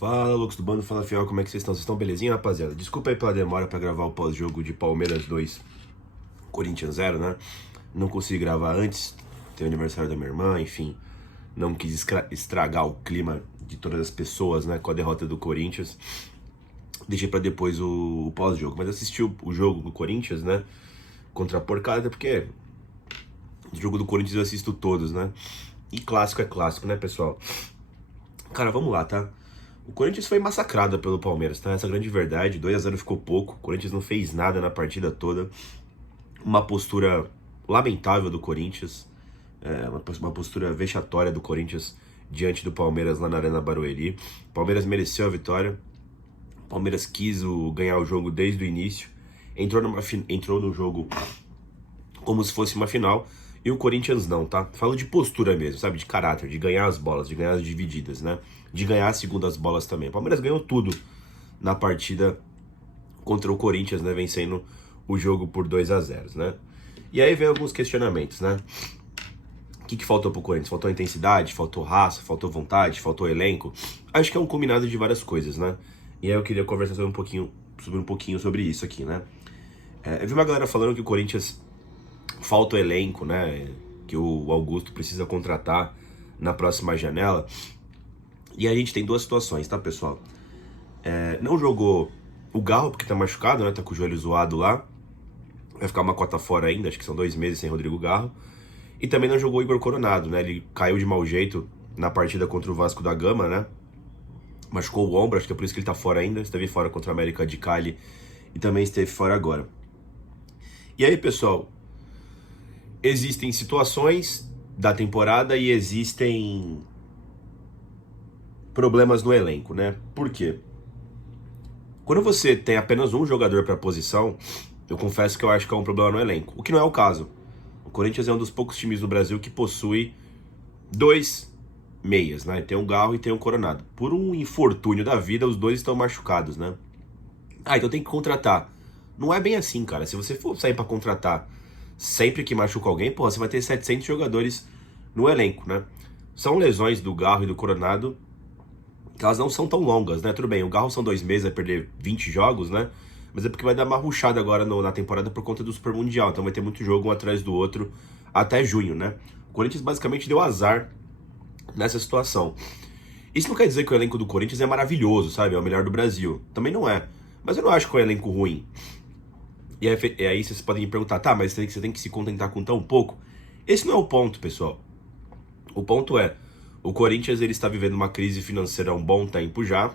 Fala, loucos do bando, fala fiel, como é que vocês estão? Vocês estão belezinha, rapaziada? Desculpa aí pela demora pra gravar o pós-jogo de Palmeiras 2, Corinthians 0, né? Não consegui gravar antes, tem o aniversário da minha irmã, enfim. Não quis estragar o clima de todas as pessoas, né, com a derrota do Corinthians. Deixei pra depois o pós-jogo, mas assisti o jogo do Corinthians, né, contra a porcada, porque o jogo do Corinthians eu assisto todos, né? E clássico é clássico, né, pessoal? Cara, vamos lá, tá? O Corinthians foi massacrado pelo Palmeiras, tá? Essa é a grande verdade. 2-0 ficou pouco. O Corinthians não fez nada na partida toda. Uma postura lamentável do Corinthians. Uma postura vexatória do Corinthians diante do Palmeiras lá na Arena Barueri. O Palmeiras mereceu a vitória. O Palmeiras quis ganhar o jogo desde o início. Entrou no jogo como se fosse uma final. E o Corinthians não, tá? Falo de postura mesmo, sabe? De caráter, de ganhar as bolas, de ganhar as divididas, né? De ganhar as segundas bolas também. O Palmeiras ganhou tudo na partida contra o Corinthians, né? Vencendo o jogo por 2-0, né? E aí vem alguns questionamentos, né? O que faltou pro Corinthians? Faltou intensidade, faltou raça, faltou vontade, faltou elenco? Acho que é um combinado de várias coisas, né? E aí eu queria conversar sobre um pouquinho sobre isso aqui, né? Eu vi uma galera falando que o Corinthians falta o elenco, né? Que o Augusto precisa contratar na próxima janela. E a gente tem duas situações, tá, pessoal? Não jogou o Garro, porque tá machucado, né? Tá com o joelho zoado lá. Vai ficar uma cota fora ainda, acho que são 2 meses sem Rodrigo Garro. E também não jogou o Igor Coronado, né? Ele caiu de mau jeito na partida contra o Vasco da Gama, né? Machucou o ombro, acho que é por isso que ele tá fora ainda. Esteve fora contra o América de Cali e também esteve fora agora. E aí, pessoal, existem situações da temporada e existem problemas no elenco, né? Por quê? Quando você tem apenas um jogador para posição, eu confesso que eu acho que é um problema no elenco, o que não é o caso. O Corinthians é um dos poucos times no Brasil que possui 2 meias, né? Tem um Garro e tem um Coronado. Por um infortúnio da vida, os dois estão machucados, né? Então tem que contratar. Não é bem assim, cara. Se você for sair para contratar sempre que machuca alguém, porra, você vai ter 700 jogadores no elenco, né? São lesões do Garro e do Coronado que elas não são tão longas, né? Tudo bem, o Garro são 2 meses, vai perder 20 jogos, né? Mas é porque vai dar uma rushada agora na temporada por conta do Super Mundial. Então vai ter muito jogo um atrás do outro até junho, né? O Corinthians basicamente deu azar nessa situação. Isso não quer dizer que o elenco do Corinthians é maravilhoso, sabe? É o melhor do Brasil. Também não é. Mas eu não acho que é um elenco ruim. E aí vocês podem me perguntar, tá, mas você tem que se contentar com tão pouco? Esse não é o ponto, pessoal. O ponto é, o Corinthians ele está vivendo uma crise financeira há um bom tempo já.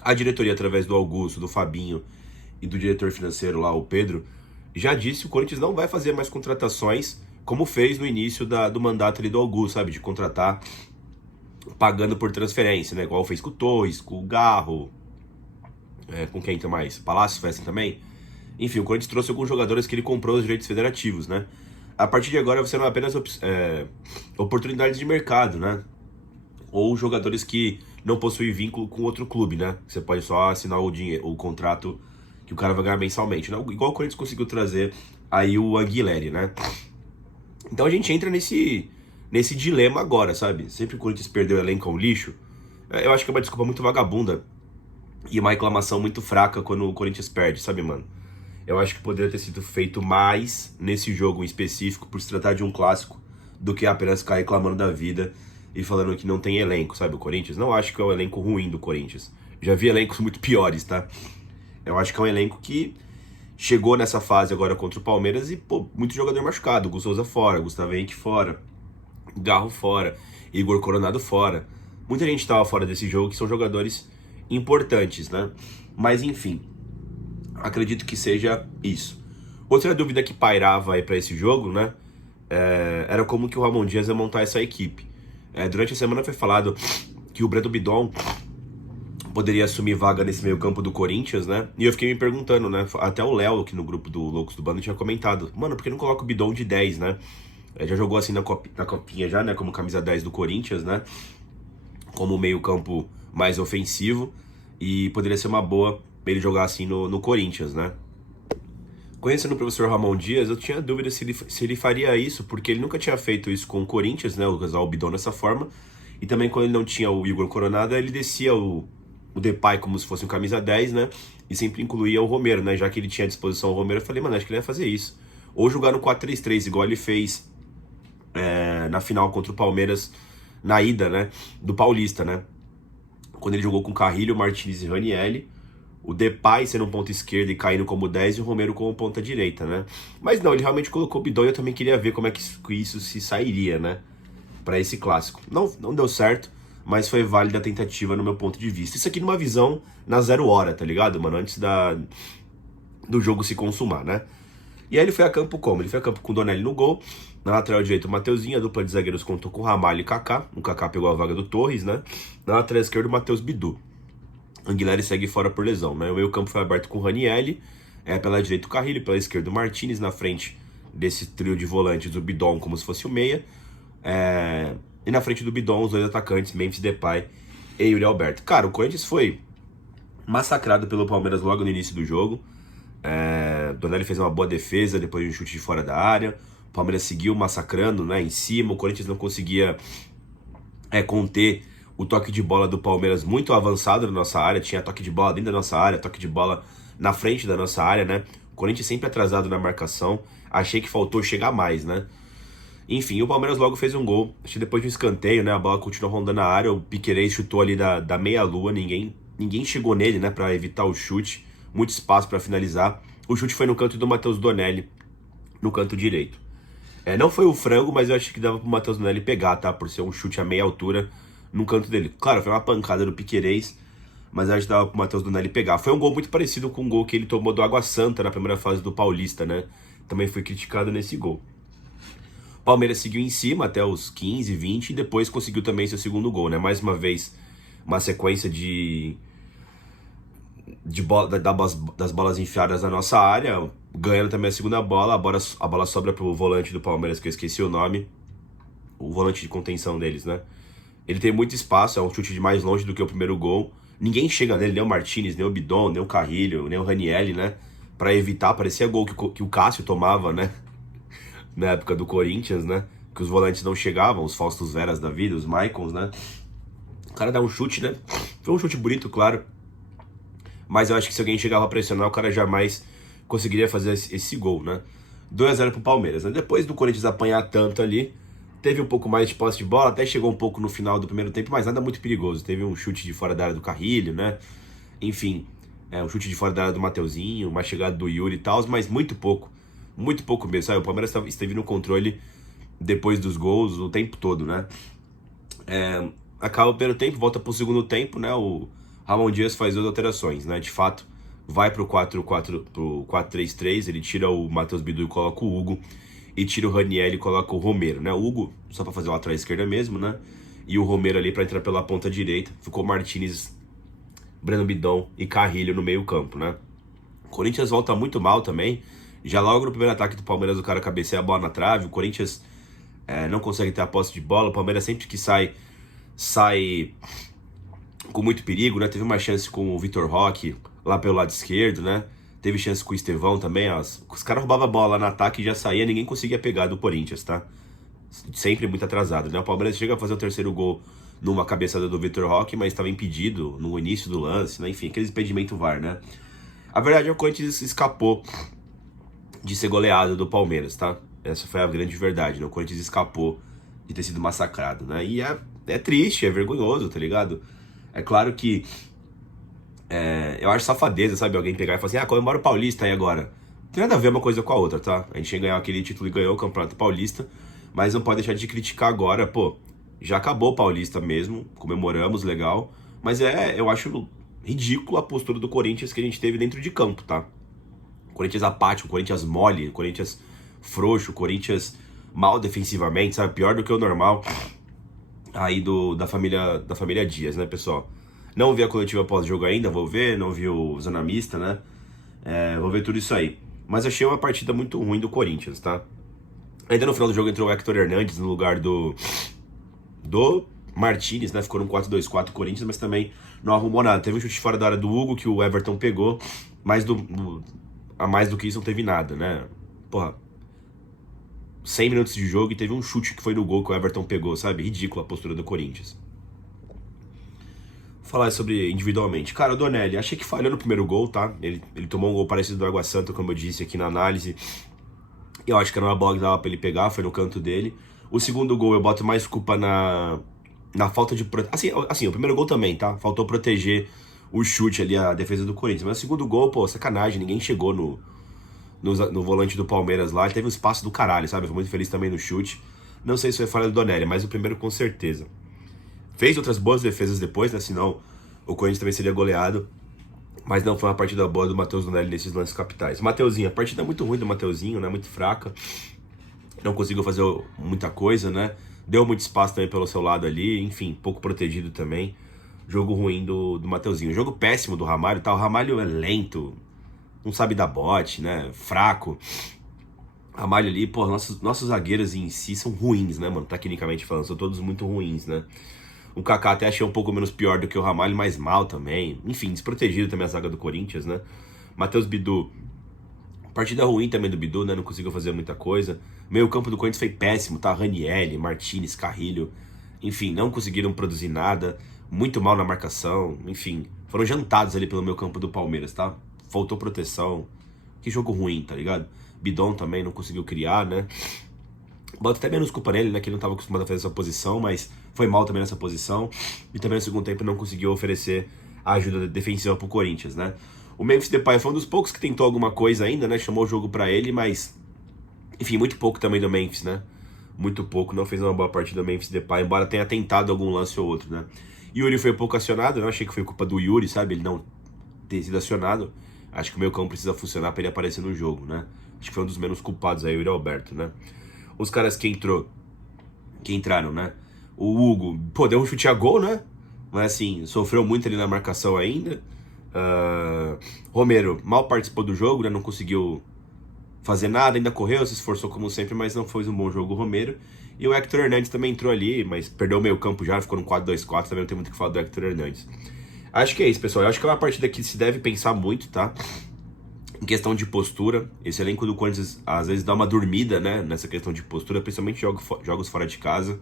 A diretoria, através do Augusto, do Fabinho e do diretor financeiro lá, o Pedro, já disse que o Corinthians não vai fazer mais contratações como fez no início do mandato ali do Augusto, sabe? De contratar pagando por transferência, né? Igual fez com o Torres, com o Garro, com quem tem mais? Palácio Festa também. Enfim, o Corinthians trouxe alguns jogadores que ele comprou os direitos federativos, né? A partir de agora você não é apenas oportunidades de mercado, né? Ou jogadores que não possuem vínculo com outro clube, né? Você pode só assinar o contrato que o cara vai ganhar mensalmente, né? Igual o Corinthians conseguiu trazer aí o Anguilleri, né? Então a gente entra nesse dilema agora, sabe? Sempre que o Corinthians perdeu o elenco ao lixo, eu acho que é uma desculpa muito vagabunda e uma reclamação muito fraca quando o Corinthians perde, sabe, mano? Eu acho que poderia ter sido feito mais nesse jogo em específico por se tratar de um clássico do que apenas ficar reclamando da vida e falando que não tem elenco, sabe? O Corinthians, não acho que é um elenco ruim do Corinthians. Já vi elencos muito piores, tá? Eu acho que é um elenco que chegou nessa fase agora contra o Palmeiras e, pô, muito jogador machucado. Gus Souza fora, Gustavo Henrique fora, Garro fora, Igor Coronado fora. Muita gente tava fora desse jogo que são jogadores importantes, né? Mas enfim, acredito que seja isso. Outra dúvida que pairava aí pra esse jogo, né? Era como que o Ramon Dias ia montar essa equipe. Durante a semana foi falado que o Breno Bidon poderia assumir vaga nesse meio campo do Corinthians, né? E eu fiquei me perguntando, né? Até o Léo, aqui no grupo do Loucos do Bando, tinha comentado. Mano, por que não coloca o Bidon de 10, né? Já jogou assim na copinha já, né? Como camisa 10 do Corinthians, né? Como meio campo mais ofensivo. E poderia ser uma boa ele jogar assim no Corinthians, né? Conhecendo o professor Ramon Dias, eu tinha dúvida se ele faria isso, porque ele nunca tinha feito isso com o Corinthians, né? Usar o Bidon dessa forma. E também quando ele não tinha o Igor Coronado, ele descia o o Depay como se fosse um camisa 10, né? E sempre incluía o Romero, né? Já que ele tinha à disposição o Romero, eu falei, mano, acho que ele ia fazer isso. Ou jogar no 4-3-3, igual ele fez na final contra o Palmeiras, na ida, né? Do Paulista, né? Quando ele jogou com Carrilho, Martinez e Ranieri, o Depay sendo um ponta esquerda e caindo como 10 e o Romero como ponta direita, né? Mas não, ele realmente colocou o Bidon e eu também queria ver como é que isso se sairia, né? Pra esse clássico. Não deu certo, mas foi válida a tentativa no meu ponto de vista. Isso aqui numa visão na 0 hora, tá ligado, mano? Antes do jogo se consumar, né? E aí ele foi a campo como? Ele foi a campo com o Donelli no gol, na lateral direita o Mateuzinho, a dupla de zagueiros contou com o Ramalho e Kaká. O Kaká pegou a vaga do Torres, né? Na lateral esquerda o Matheus Bidu. Anguilera segue fora por lesão, né? O meio campo foi aberto com o Ranieri, pela direita o Carrilho, pela esquerda o Martinez, na frente desse trio de volantes o Bidon como se fosse o meia, e na frente do Bidon os dois atacantes, Memphis Depay e Yuri Alberto. Cara, o Corinthians foi massacrado pelo Palmeiras logo no início do jogo. Donelli fez uma boa defesa depois de um chute de fora da área. O Palmeiras seguiu massacrando, né, em cima. O Corinthians não conseguia conter o toque de bola do Palmeiras muito avançado na nossa área. Tinha toque de bola dentro da nossa área, toque de bola na frente da nossa área, né? O Corinthians sempre atrasado na marcação. Achei que faltou chegar mais, né? Enfim, o Palmeiras logo fez um gol. Acho que depois de um escanteio, né? A bola continuou rondando a área. O Piquerez chutou ali da meia-lua. Ninguém chegou nele, né? Pra evitar o chute. Muito espaço pra finalizar. O chute foi no canto do Matheus Donelli, no canto direito. Não foi o frango, mas eu acho que dava pro Matheus Donelli pegar, tá? Por ser um chute a meia altura no canto dele. Claro, foi uma pancada do Piquerez, mas eu acho que dava pro Matheus Donelli pegar. Foi um gol muito parecido com o gol que ele tomou do Água Santa na primeira fase do Paulista, né? Também foi criticado nesse gol. O Palmeiras seguiu em cima até os 15, 20 e depois conseguiu também seu segundo gol, né? Mais uma vez, uma sequência das bolas enfiadas na nossa área, ganhando também a segunda bola. A bola sobra pro volante do Palmeiras, que eu esqueci o nome, o volante de contenção deles, né? Ele tem muito espaço, é um chute de mais longe do que o primeiro gol. Ninguém chega nele, nem o Martinez, nem o Bidon, nem o Carrilho, nem o Ranieri, né? Pra evitar, parecia gol que o Cássio tomava, né? Na época do Corinthians, né? Que os volantes não chegavam, os Faustos Veras da vida, os Maicons, né? O cara dá um chute, né? Foi um chute bonito, claro. Mas eu acho que se alguém chegava a pressionar, o cara jamais conseguiria fazer esse gol, né? 2-0 pro Palmeiras, né? Depois do Corinthians apanhar tanto ali, teve um pouco mais de posse de bola, até chegou um pouco no final do primeiro tempo, mas nada muito perigoso. Teve um chute de fora da área do Carrilho, né? Enfim, um chute de fora da área do Mateuzinho, uma chegada do Yuri e tal, mas muito pouco mesmo, sabe? O Palmeiras esteve no controle depois dos gols o tempo todo, né? Acaba o primeiro tempo, volta pro segundo tempo, né? O Ramon Dias faz 2 alterações, né? De fato, vai pro 4-3-3, ele tira o Matheus Bidu e coloca o Hugo, e tira o Ranieri e coloca o Romero, né? O Hugo só pra fazer o lateral esquerda mesmo, né? E o Romero ali pra entrar pela ponta direita. Ficou Martinez, Breno Bidon e Carrilho no meio campo, né? O Corinthians volta muito mal também. Já logo no primeiro ataque do Palmeiras, o cara cabeceia a bola na trave. O Corinthians não consegue ter a posse de bola. O Palmeiras sempre que sai com muito perigo, né? Teve uma chance com o Vitor Roque lá pelo lado esquerdo, né? Teve chance com o Estevão também. Os caras roubavam a bola no ataque e já saía, ninguém conseguia pegar do Corinthians, tá? Sempre muito atrasado, né? O Palmeiras chega a fazer o terceiro gol numa cabeçada do Vitor Roque, mas estava impedido no início do lance, né? Enfim, aquele impedimento VAR, né? A verdade é que o Corinthians escapou de ser goleado do Palmeiras, tá? Essa foi a grande verdade, né? O Corinthians escapou de ter sido massacrado, né? E é triste, é vergonhoso, tá ligado? É claro que eu acho safadeza, sabe? Alguém pegar e falar assim, comemora o Paulista aí agora. Não tem nada a ver uma coisa com a outra, tá? A gente ia ganhar aquele título e ganhou o Campeonato Paulista, mas não pode deixar de criticar agora, pô. Já acabou o Paulista mesmo, comemoramos, legal. Mas eu acho ridículo a postura do Corinthians que a gente teve dentro de campo, tá? Corinthians apático, Corinthians mole, Corinthians frouxo, Corinthians mal defensivamente, sabe? Pior do que o normal aí da família Dias, né, pessoal? Não vi a coletiva pós-jogo ainda, vou ver, não vi o Zona Mista, né? Vou ver tudo isso aí. Mas achei uma partida muito ruim do Corinthians, tá? Ainda no final do jogo entrou o Hector Hernandes no lugar do Martinez, né? Ficou no 4-2-4 Corinthians, mas também não arrumou nada. Teve um chute fora da área do Hugo que o Everton pegou, mas a mais do que isso não teve nada, né? Porra, 100 minutos de jogo e teve um chute que foi no gol que o Everton pegou, sabe? Ridícula a postura do Corinthians. falar sobre individualmente. Cara, o Donelli, achei que falhou no primeiro gol, tá? Ele tomou um gol parecido do Água Santa, como eu disse aqui na análise. Eu acho que era uma bola que dava pra ele pegar, foi no canto dele. O segundo gol eu boto mais culpa na falta de... Assim, o primeiro gol também, tá? Faltou proteger o chute ali, a defesa do Corinthians. Mas o segundo gol, pô, sacanagem, ninguém chegou no volante do Palmeiras lá. Ele teve um espaço do caralho, sabe? Eu fui muito feliz também no chute. Não sei se foi falha do Donelli, mas o primeiro com certeza. Fez outras boas defesas depois, né? Senão o Corinthians também seria goleado. Mas não foi uma partida boa do Matheus Donelli nesses lances capitais. Mateuzinho, a partida é muito ruim do Mateuzinho, né? Muito fraca. Não conseguiu fazer muita coisa, né? Deu muito espaço também pelo seu lado ali. Enfim, pouco protegido também. Jogo ruim do Mateuzinho. Jogo péssimo do Ramalho, tá? O Ramalho é lento, não sabe dar bote, né? Fraco. Ramalho ali, pô, nossos zagueiros em si são ruins, né, mano? Tecnicamente falando, são todos muito ruins, né? O Kaká até achei um pouco menos pior do que o Ramalho, mas mal também. Enfim, desprotegido também a zaga do Corinthians, né? Matheus Bidu, partida ruim também do Bidu, né? Não conseguiu fazer muita coisa. Meio campo do Corinthians foi péssimo, tá? Ranieri, Martinez, Carrilho. Enfim, não conseguiram produzir nada. Muito mal na marcação. Enfim, foram jantados ali pelo meio campo do Palmeiras, tá? Faltou proteção. Que jogo ruim, tá ligado? Bidon também não conseguiu criar, né? Bota até menos culpa nele, né? Que ele não estava acostumado a fazer essa posição, mas foi mal também nessa posição. E também no segundo tempo não conseguiu oferecer a ajuda defensiva pro Corinthians, né? O Memphis Depay foi um dos poucos que tentou alguma coisa ainda, né? Chamou o jogo pra ele, mas... Enfim, muito pouco também do Memphis, né? Muito pouco, não fez uma boa partida do Memphis Depay, embora tenha tentado algum lance ou outro, né? Yuri foi pouco acionado, né? Achei que foi culpa do Yuri, sabe? Ele não ter sido acionado. Acho que o meio campo precisa funcionar pra ele aparecer no jogo, né? Acho que foi um dos menos culpados aí, o Yuri Alberto, né? Os caras que entraram, né? O Hugo, pô, deu um chute a gol, né? Mas assim, sofreu muito ali na marcação ainda. Romero mal participou do jogo, né? Não conseguiu fazer nada, ainda correu, se esforçou como sempre, mas não foi um bom jogo o Romero. E o Hector Hernandes também entrou ali, mas perdeu o meio campo já, ficou no 4-2-4, também não tem muito o que falar do Hector Hernandes. Acho que é isso, pessoal. Eu acho que é uma partida que se deve pensar muito, tá? Em questão de postura, esse elenco do Corinthians às vezes dá uma dormida, né, nessa questão de postura, principalmente jogos fora de casa.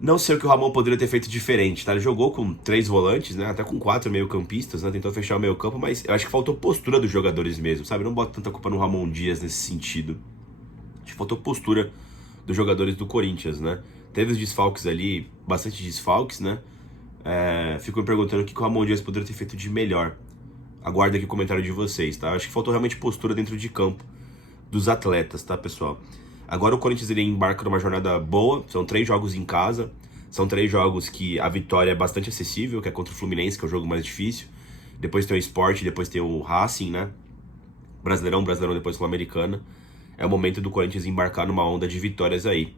Não sei o que o Ramon poderia ter feito diferente, tá? Ele jogou com 3 volantes, né, até com 4 meio-campistas, né, tentou fechar o meio-campo, mas eu acho que faltou postura dos jogadores mesmo, sabe? Não bota tanta culpa no Ramon Dias nesse sentido. Acho que faltou postura dos jogadores do Corinthians, né? Teve os desfalques ali, bastante desfalques, né? Fico me perguntando o que o Ramon Dias poderia ter feito de melhor. Aguardo aqui o comentário de vocês, tá? Acho que faltou realmente postura dentro de campo dos atletas, tá, pessoal? Agora o Corinthians ele embarca numa jornada boa, são 3 jogos em casa, são 3 jogos que a vitória é bastante acessível, que é contra o Fluminense, que é o jogo mais difícil. Depois tem o Sport, depois tem o Racing, né? Brasileirão, depois Sul-Americana. É o momento do Corinthians embarcar numa onda de vitórias aí.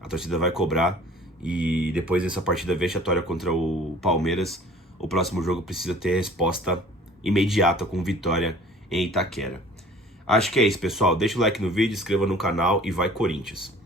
A torcida vai cobrar e depois dessa partida vexatória contra o Palmeiras, o próximo jogo precisa ter resposta imediata com vitória em Itaquera. Acho que é isso, pessoal. Deixa o like no vídeo, inscreva no canal e vai Corinthians!